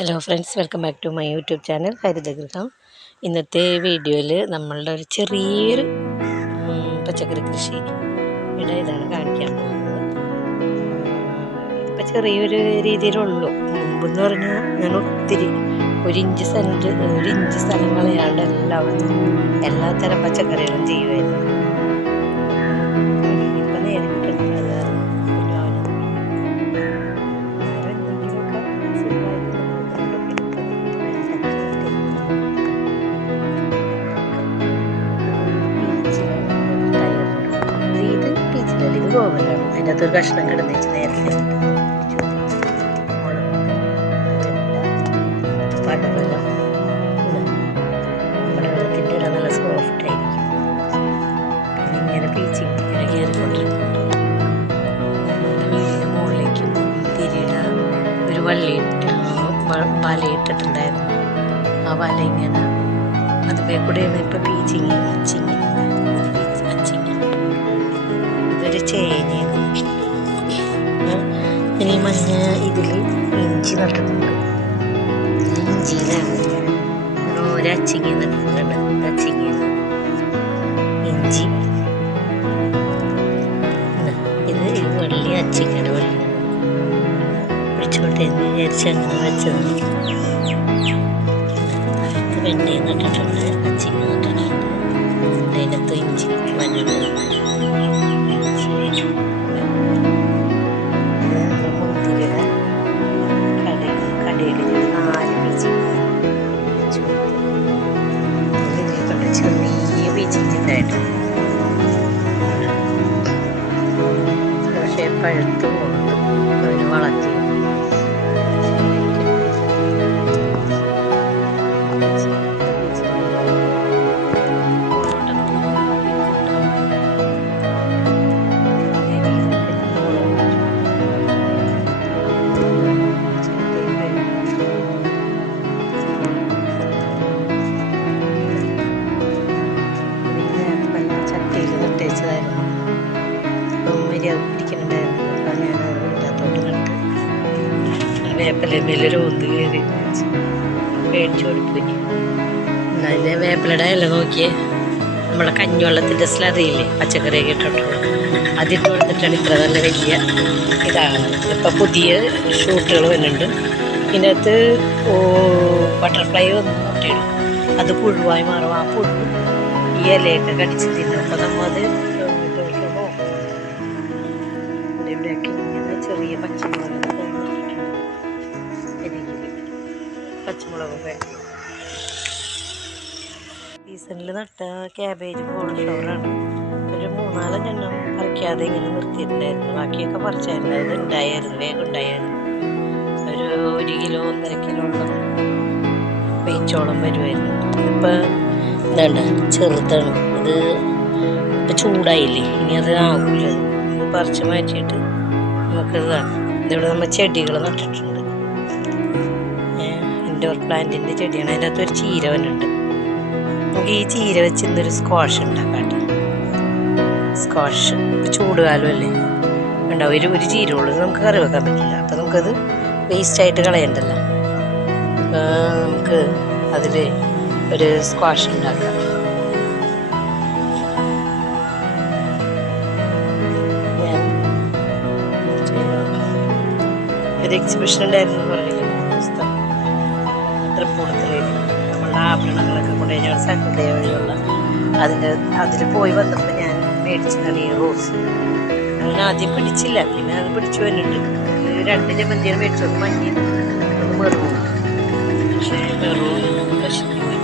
Hello friends, welcome back to my YouTube channel Harithagriham. ഇന്നത്തെ വീഡിയോയിൽ നമ്മളുടെ ഒരു ചെറിയൊരു പച്ചക്കറി കൃഷി ഇതാണ് കാണിക്കാൻ പോകുന്നത്. ഇതിപ്പോൾ ചെറിയൊരു രീതിയിലുള്ളൂ. മുമ്പെന്ന് പറഞ്ഞാൽ ഞാൻ ഒത്തിരി ഒരു ഇഞ്ച് സ്ഥലം കളയാണ്ട് എല്ലാത്തരം പച്ചക്കറികളും ചെയ്യുമായിരുന്നു. ഇപ്പം നേരെ കിട്ടുന്നില്ല. ഇത് ഗോവലാണ്. അതിൻ്റെ അകത്തൊരു കഷ്ണം കിടന്നു വെച്ച് നേരത്തെ പടവലത്തിൻ്റെ ഇട നല്ല സോഫ്റ്റ് ആയിരിക്കും. പിന്നെ ഇങ്ങനെ പീച്ചിങ് ഇങ്ങനെ കയറിക്കൊണ്ടിരിക്കുന്നുണ്ട്. വീടിൻ്റെ മുകളിലേക്ക് തിരിയുടെ ഒരു വലയിട്ടിട്ടുണ്ടായിരുന്നു. ആ വല ഇങ്ങനെ അതുമേ കൂടെയാണ് ഇപ്പം പീച്ചിങ് അച്ചിങ് ഇതൊരു ചേനയാണ്. ഇനി മഞ്ഞ ഇതിൽ ഇഞ്ചി നട്ടിട്ടുണ്ട്. ഇഞ്ചിയിലാണ് ഒരു അച്ചിങ്ങ നട്ടിട്ടുണ്ട്. അച്ചിങ്ങ ഇഞ്ചി ഇത് വള്ളി അച്ചിങ്ങയുടെ വള്ളി പിടിച്ചോട്ടെ എന്ന് വിചാരിച്ച് അങ്ങനെ വെച്ചതാണ്. വെണ്ടയും നട്ടിട്ടുണ്ട്, അച്ചിങ്ങ നട്ടിട്ടുണ്ട്. അതിനകത്ത് ഇഞ്ചി മഞ്ഞൾ ചെറിയ പീച്ചിട്ടുണ്ടായിട്ട് പക്ഷേ പഴുത്ത് പോകുന്നുണ്ട്. അതിന് വളർത്തി പിടിക്കുന്നുണ്ടായിരുന്നു. അപ്പം ഞാനത് ഇതിനകത്തോട്ട് നട്ട് വേപ്പില രോന്ത് കയറി മേടിച്ചോടിപ്പോയി. അതിൻ്റെ വേപ്പിലയുടെ ഇല നോക്കിയേ, നമ്മളെ കഞ്ഞിവെള്ളത്തിൻ്റെ സ്ലറിയില്ലേ പച്ചക്കറിയൊക്കെ ഇട്ടിട്ടുള്ളൂ, അതിട്ട് കൊടുത്തിട്ടാണ് ഇത്ര നല്ല വലിയ ഇതാണ്. ഇപ്പം പുതിയ ഷൂട്ടുകൾ വരുന്നുണ്ട്. ഇതിൻ്റെ അകത്ത് ബട്ടർഫ്ലൈ വന്ന് മുട്ടയിടും. അത് പുഴുവായി മാറും. ആ പുഴു ഈ ഇലയൊക്കെ കടിച്ച് തിന്നും. അപ്പം നമ്മൾ അത് ഇവിടെയൊക്കെ ഇങ്ങനെ ചെറിയ പച്ചമുളകും വേണം. സീസണിൽ നട്ട ക്യാബേജ് കോളിഫ്ലവറാണ്. ഒരു 3-4 എണ്ണം പറിക്കാതെ ഇങ്ങനെ നിർത്തിയിട്ടുണ്ടായിരുന്നു. ബാക്കിയൊക്കെ പറിച്ചായിരുന്നു. അത് ഉണ്ടായിരുന്നു, വേഗം ഉണ്ടായിരുന്നു. ഒരു 1 കിലോ 1.5 കിലോ വെയിറ്റോളം വരുമായിരുന്നു. ഇപ്പം എന്താണ് ചെറുതാണ്. ഇത് ഇപ്പം ചൂടായില്ലേ, ഇനി അത് ആകില്ല. ഇത് പറിച്ച് മാറ്റിയിട്ട് നമുക്കിതാണ്. ഇതിവിടെ നമ്മൾ ചെടികൾ നട്ടിട്ടുണ്ട്. ഇൻഡോർ പ്ലാന്റിൻ്റെ ചെടിയാണ്. അതിൻ്റെ അകത്തൊരു ചീര വന്നുണ്ട്. നമുക്ക് ഈ ചീര വെച്ച് ഇന്നൊരു സ്ക്വാഷ് ഉണ്ടാക്കാട്ടെ. സ്ക്വാഷ് ചൂടുകാലമല്ലേ ഉണ്ടാവും. ഒരു ചീര ഉള്ളത് നമുക്ക് കറി വെക്കാൻ പറ്റില്ല. അപ്പം നമുക്കത് വേസ്റ്റായിട്ട് കളയണ്ടല്ലോ. നമുക്ക് അതിൽ ഒരു സ്ക്വാഷ് ഉണ്ടാക്കാം. ഒരു എക്സിബിഷൻ ഉണ്ടായിരുന്നു പറഞ്ഞില്ലേ, പുസ്തകം തൃപ്പൂണിത്തുറയിൽ നമ്മളുടെ ആഭരണങ്ങളൊക്കെ കൊണ്ടുപോയി ഞാൻ സഹൃദയ വഴിയുള്ള അതിൽ പോയി വന്നപ്പോൾ ഞാൻ മേടിച്ചതാണ് ഈ റോസ്. അങ്ങനെ ആദ്യം പിടിച്ചില്ല, പിന്നെ അത് പിടിച്ചു വരുന്നുണ്ട്. 2 ജമന്തിയാണ് മേടിച്ചത്, മഞ്ഞ ഒന്ന് മെറുവും. പക്ഷേ മെറുവും നശിച്ചുപോയി.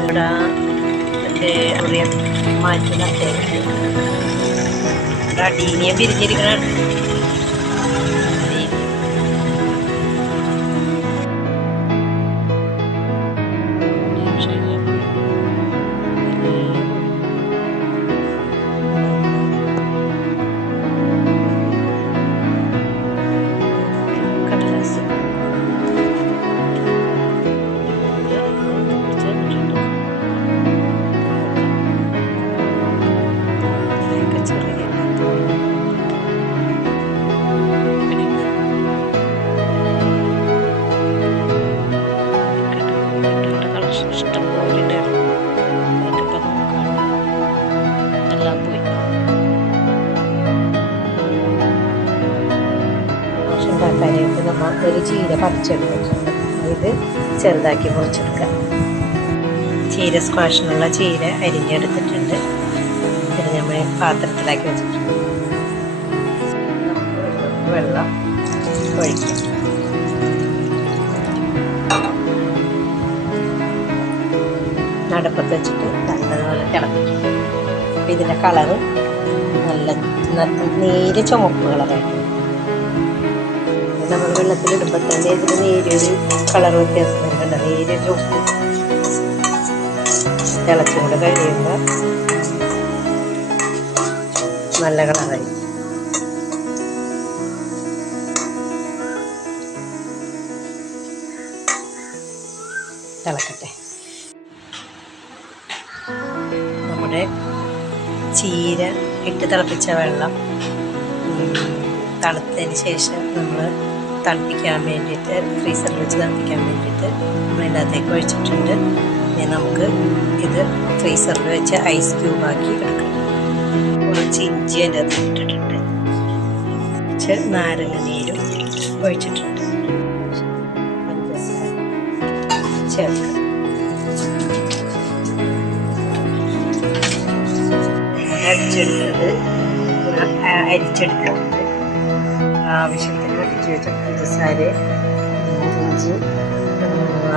ഇവിടെ മറ്റേ അറിയാൻ മാറ്റി നട്ടേക്ക് ഇവിടെ അടീനിയെ പിരിഞ്ഞിരിക്കണാണ്. അമ്മ ഒരു ചീര പറിച്ചെടുത്തിട്ടുണ്ട്. ഇത് ചെറുതാക്കി മുറിച്ചെടുക്കാം. ചീര സ്ക്വാഷിനുള്ള ചീര അരിഞ്ഞെടുത്തിട്ടുണ്ട്. ഇത് നമ്മൾ പാത്രത്തിലാക്കി വെച്ചിട്ടുണ്ട്. നമുക്ക് ഒരു കപ്പ് വെള്ളം ഒഴിക്കാം. അടുപ്പത്ത് വെച്ചിട്ട് നല്ലതുപോലെ തിളപ്പിക്കും. അപ്പം ഇതിൻ്റെ കളറ് നല്ല നേരിയ ചുമപ്പ് കളറായിട്ട് നമ്മൾ വെള്ളത്തിലിടുമ്പോൾ തന്നെ ഇതിന് നേരിയൊരു കളർ വ്യത്യാസം വരുന്നുണ്ട്. നേരിയ ചുവപ്പ് തിളച്ചും കൂടെ കഴിയുമ്പോൾ നല്ല കളറായി. തിളക്കട്ടെ. നമ്മുടെ ചീര ഇട്ട് തിളപ്പിച്ച വെള്ളം തണുത്തതിന് ശേഷം നമ്മൾ തണുപ്പിക്കാൻ വേണ്ടിയിട്ട് ഫ്രീസറിൽ വെച്ച് തണുപ്പിക്കാൻ വേണ്ടിയിട്ട് നമ്മൾ ഇതിനകത്തേക്ക് ഒഴിച്ചിട്ടുണ്ട്. ഇനി നമുക്ക് ഇത് ഫ്രീസറിൽ വെച്ച് ഐസ് ക്യൂബാക്കി എടുക്കണം. കുറച്ച് ഇഞ്ചി അതിൻ്റെ അകത്ത് ഇട്ടിട്ടുണ്ട്. കുറച്ച് നാരങ്ങ നീരും ഒഴിച്ചിട്ടുണ്ട്. പഞ്ചസാര ചേർക്കുക. അരിച്ചെടുക്കുന്നത് ആവശ്യത്തിന് അടിച്ചു വെച്ച പഞ്ചസാര ഇഞ്ചി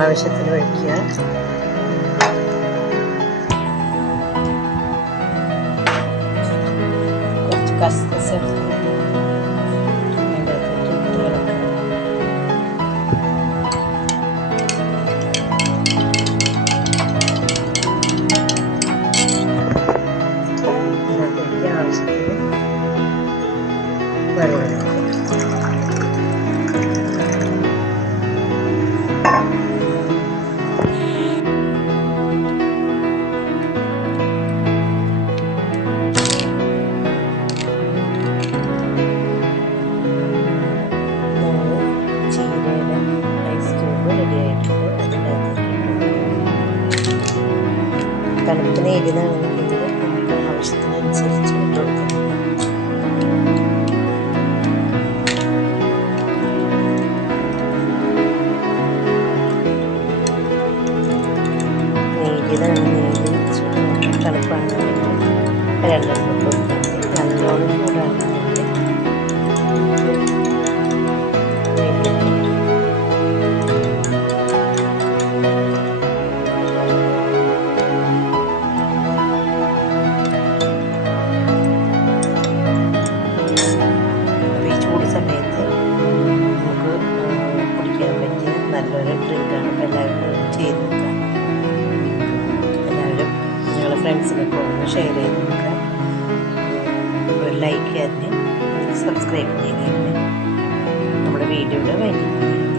ആവശ്യത്തിന് ഒഴിക്കുക. കുറച്ച് കസ്കസ് എടുത്ത് അതിൻ്റെ അകത്തേക്ക് ഇട്ട് കിടക്കുക. ഇതിനകത്തേക്ക് ആവശ്യത്തിന് വെള്ളം ഒഴിക്കുക. ചീരയുടെ ഐസ് ക്യൂബ് റെഡി ആയിട്ടുണ്ട്. അതിൻ്റെ തണുപ്പ് നേരിയതാണെന്നുണ്ടെങ്കിൽ നമുക്ക് ആവശ്യത്തിനനുസരിച്ച് ഇട്ട് കൊടുക്കാം. നേരിയതാണെന്നുണ്ടെങ്കിൽ തണുപ്പാണെന്നുണ്ടെങ്കിൽ രണ്ടെണ്ണം ഇട്ട് കൊടുത്താൽ മതി. നല്ലോണം ചൂടാണെന്നുണ്ടെങ്കിൽ സമയത്ത് നമുക്ക് കുടിക്കാൻ പറ്റിയ നല്ലൊരു ഡ്രിങ്കാണ്. അപ്പോൾ എല്ലാവരും ചെയ്ത് നോക്കാം. എല്ലാവരും നിങ്ങളുടെ ഫ്രണ്ട്സിനൊക്കെ ഒന്ന് ഷെയർ ചെയ്ത് നോക്കാം. ഒരു ലൈക്ക് തന്നെ സബ്സ്ക്രൈബ് ചെയ്തേക്കണേ. നമ്മുടെ വീഡിയോയുടെ വൈകിട്ട്